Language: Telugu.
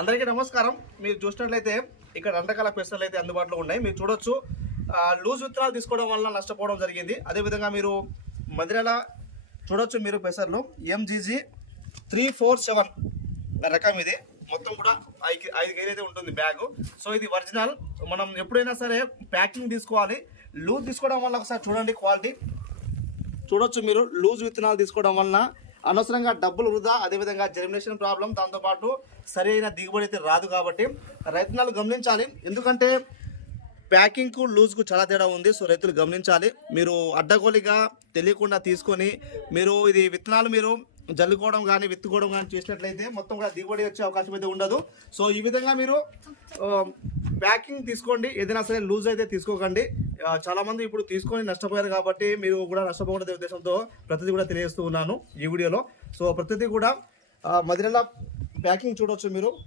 అందరికీ నమస్కారం. మీరు చూసినట్లయితే ఇక్కడ 2 రకాల పెసర్లు అయితే అందుబాటులో ఉన్నాయి. మీరు చూడొచ్చు, లూజ్ విత్తనాలు తీసుకోవడం వల్ల నష్టపోవడం జరిగింది. అదేవిధంగా మీరు మదిరాల చూడొచ్చు, మీరు పెసర్లు MGG 347 రకం. ఇది మొత్తం కూడా 5 కేజీ అయితే ఉంటుంది బ్యాగు. సో ఇది ఒరిజినల్. మనం ఎప్పుడైనా సరే ప్యాకింగ్ తీసుకోవాలి. లూజ్ తీసుకోవడం వల్ల ఒకసారి చూడండి క్వాలిటీ. చూడొచ్చు మీరు, లూజ్ విత్తనాలు తీసుకోవడం వలన అనవసరంగా డబ్బులు వృధా, అదేవిధంగా జర్మినేషన్ ప్రాబ్లం, దాంతోపాటు సరైన దిగుబడి అయితే రాదు. కాబట్టి రైతులు గమనించాలి. ఎందుకంటే ప్యాకింగ్కు లూజ్కు చాలా తేడా ఉంది. సో రైతులు గమనించాలి. మీరు అడ్డగోలిగా తెలియకుండా తీసుకొని మీరు ఇది విత్తనాలు మీరు జల్లుకోవడం కానీ విత్తుకోవడం కానీ చేసినట్లయితే మొత్తం కూడా దిగుబడి వచ్చే అవకాశం అయితే ఉండదు. సో ఈ విధంగా మీరు ప్యాకింగ్ తీసుకోండి. ఏదైనా సరే లూజ్ అయితే తీసుకోకండి. చాలామంది ఇప్పుడు తీసుకొని నష్టపోయారు. కాబట్టి మీరు కూడా నష్టపోకూడదే ఉద్దేశంతో ప్రతిదీ కూడా తెలియజేస్తూ ఉన్నాను ఈ వీడియోలో. సో ప్రతిదీ కూడా మదిరల ప్యాకింగ్ చూడొచ్చు మీరు.